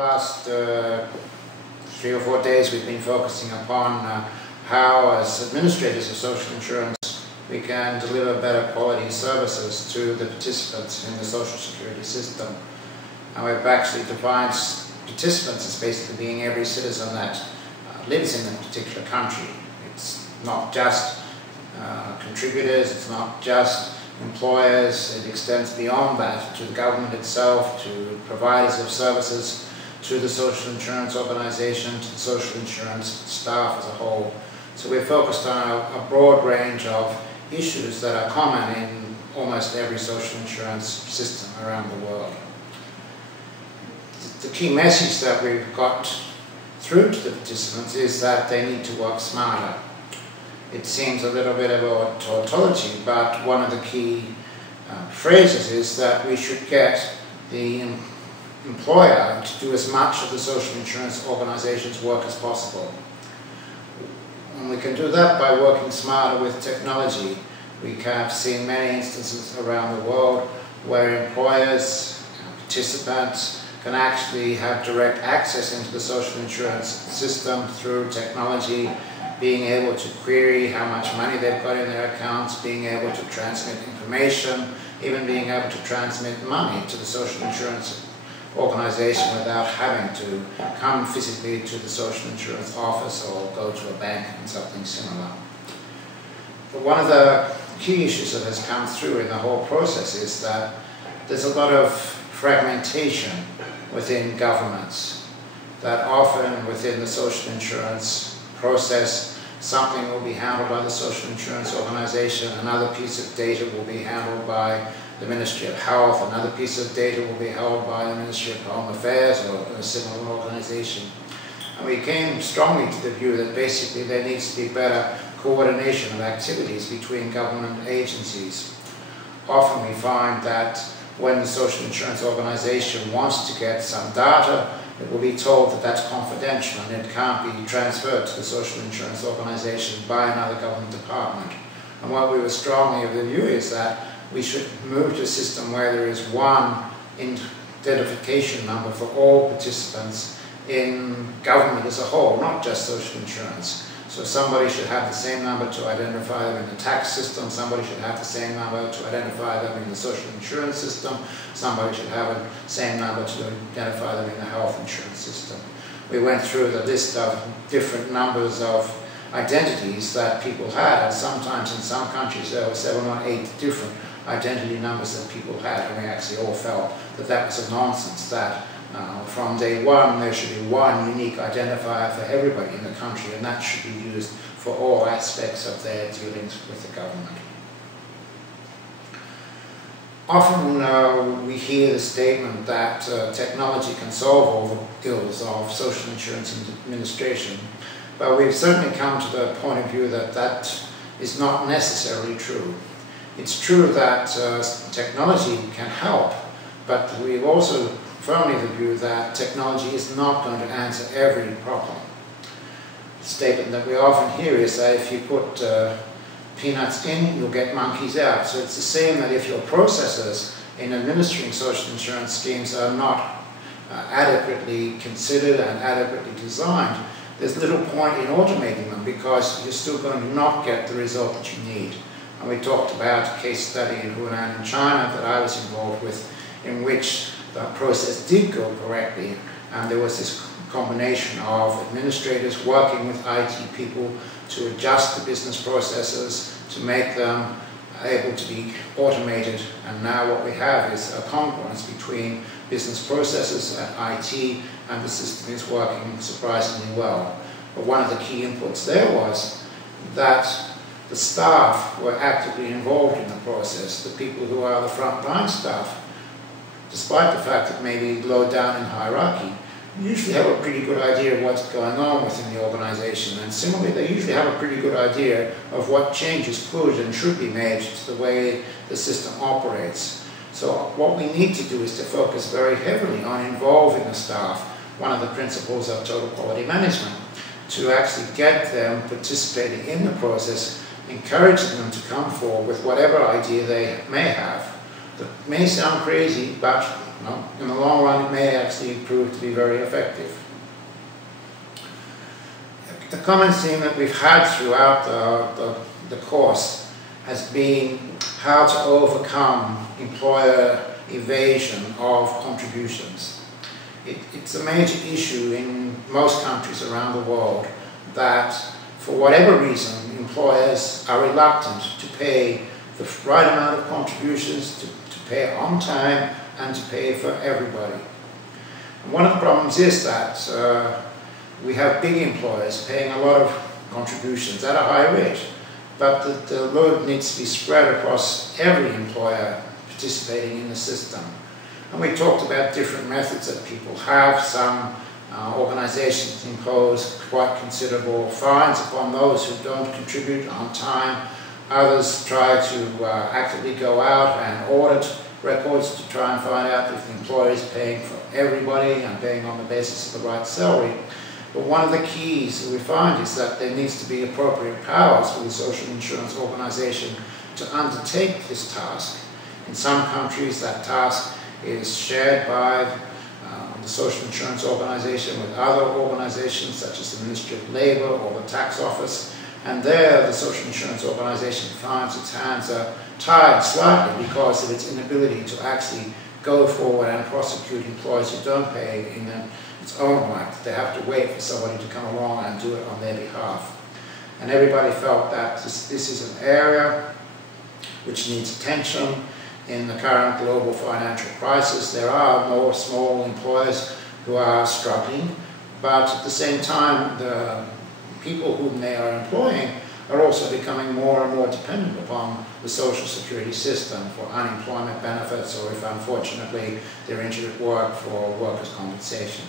last 3 or 4 days we've been focusing upon how, as administrators of social insurance, we can deliver better quality services to the participants in the social security system. And we've actually defined participants as basically being every citizen that lives in a particular country. It's not just contributors, it's not just employers, it extends beyond that to the government itself, to providers of services, to the social insurance organisation, to the social insurance staff as a whole. So we're focused on a broad range of issues that are common in almost every social insurance system around the world. The key message that we've got through to the participants is that they need to work smarter. It seems a little bit of a tautology, but one of the key phrases is that we should get the employer to do as much of the social insurance organisation's work as possible. And we can do that by working smarter with technology. We have seen many instances around the world where employers, participants, can actually have direct access into the social insurance system through technology, being able to query how much money they've got in their accounts, being able to transmit information, even being able to transmit money to the social insurance organisation without having to come physically to the social insurance office or go to a bank and something similar. But one of the key issues that has come through in the whole process is that there's a lot of fragmentation within governments, that often within the social insurance process something will be handled by the social insurance organisation, another piece of data will be handled by the Ministry of Health, another piece of data will be held by the Ministry of Home Affairs or a similar organisation. And we came strongly to the view that basically there needs to be better coordination of activities between government agencies. Often we find that when the social insurance organisation wants to get some data, it will be told that that's confidential and it can't be transferred to the social insurance organisation by another government department. And what we were strongly of the view is that we should move to a system where there is one identification number for all participants in government as a whole, not just social insurance. So somebody should have the same number to identify them in the tax system, somebody should have the same number to identify them in the social insurance system, somebody should have the same number to identify them in the health insurance system. We went through the list of different numbers of identities that people had, and sometimes in some countries there were 7 or 8 different identity numbers that people had, and we actually all felt that that was a nonsense, that from day one there should be one unique identifier for everybody in the country, and that should be used for all aspects of their dealings with the government. Often we hear the statement that technology can solve all the ills of social insurance administration, but we've certainly come to the point of view that that is not necessarily true. It's true that technology can help, but we've also firmly the view that technology is not going to answer every problem. The statement that we often hear is that if you put peanuts in, you'll get monkeys out. So it's the same that if your processes in administering social insurance schemes are not adequately considered and adequately designed, there's little point in automating them because you're still going to not get the result that you need. And we talked about a case study in Hunan in China that I was involved with, in which the process did go correctly, and there was this combination of administrators working with IT people to adjust the business processes, to make them able to be automated, and now what we have is a congruence between business processes and IT, and the system is working surprisingly well. But one of the key inputs there was that the staff were actively involved in the process, the people who are the frontline staff, despite the fact that maybe low down in hierarchy, usually have a pretty good idea of what's going on within the organisation, and similarly they usually have a pretty good idea of what changes could and should be made to the way the system operates. So what we need to do is to focus very heavily on involving the staff, one of the principles of total quality management, to actually get them participating in the process, encouraging them to come forward with whatever idea they may have. that may sound crazy, but in the long run it may actually prove to be very effective. The common theme that we've had throughout the course has been how to overcome employer evasion of contributions. It's a major issue in most countries around the world that, for whatever reason, employers are reluctant to pay the right amount of contributions, to pay on time, and to pay for everybody. And one of the problems is that we have big employers paying a lot of contributions at a high rate, but the load needs to be spread across every employer participating in the system. And we talked about different methods that people have. Some organizations impose quite considerable fines upon those who don't contribute on time. Others try to actively go out and audit records to try and find out if the employer is paying for everybody and paying on the basis of the right salary. But one of the keys that we find is that there needs to be appropriate powers for the social insurance organization to undertake this task. In some countries, that task is shared by the social insurance organization with other organizations such as the Ministry of Labor or the tax office, and there the social insurance organization finds its hands are tied slightly because of its inability to actually go forward and prosecute employees who don't pay in its own right. They have to wait for somebody to come along and do it on their behalf. And everybody felt that this is an area which needs attention. In the current global financial crisis, there are more small employers who are struggling, but at the same time, the people whom they are employing are also becoming more and more dependent upon the social security system for unemployment benefits, or if unfortunately they're injured at work, for workers' compensation.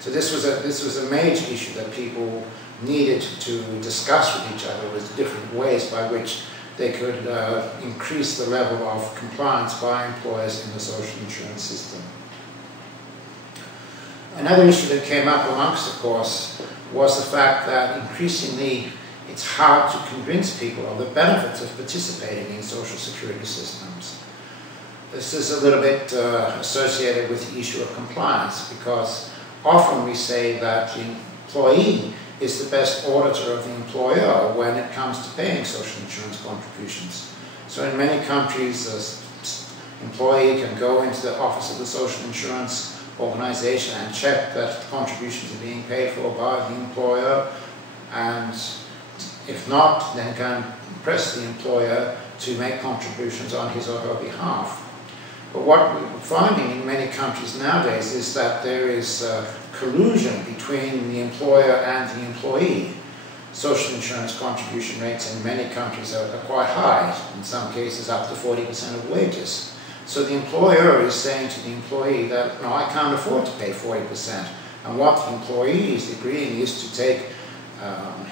So this was a major issue that people needed to discuss with each other, with different ways by which they could increase the level of compliance by employers in the social insurance system. Another issue that came up amongst the course was the fact that increasingly it's hard to convince people of the benefits of participating in social security systems. This is a little bit associated with the issue of compliance, because often we say that the employee is the best auditor of the employer when it comes to paying social insurance contributions. So in many countries, the employee can go into the office of the social insurance organization and check that contributions are being paid for by the employer, and if not, then can press the employer to make contributions on his or her behalf. But what we're finding in many countries nowadays is that there is collusion between the employer and the employee. Social insurance contribution rates in many countries are quite high, in some cases up to 40% of wages. So the employer is saying to the employee that, no, I can't afford to pay 40%. And what the employee is agreeing is to take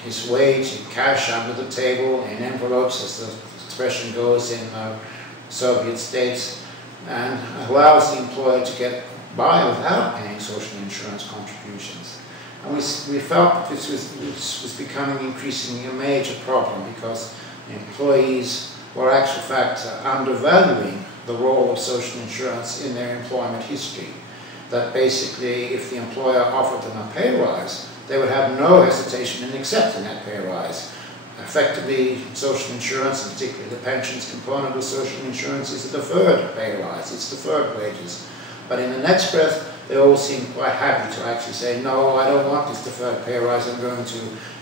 his wage in cash under the table, in envelopes, as the expression goes in Soviet states, and allows the employer to get by without paying social insurance contributions. And we felt that this was becoming increasingly a major problem, because employees were actually, in fact, undervaluing the role of social insurance in their employment history. That basically, if the employer offered them a pay rise, they would have no hesitation in accepting that pay rise. Effectively, social insurance, and particularly the pensions component of social insurance, is a deferred pay rise, it's deferred wages. But in the next breath, they all seem quite happy to actually say, no, I don't want this deferred pay rise, I'm going to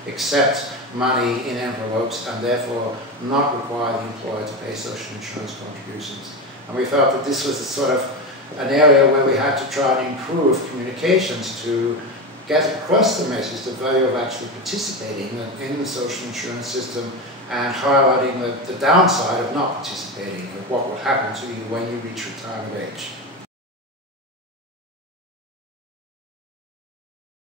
accept money in envelopes and therefore not require the employer to pay social insurance contributions. And we felt that this was a sort of an area where we had to try and improve communications to get across the message, the value of actually participating in the social insurance system, and highlighting the downside of not participating, of what will happen to you when you reach retirement age.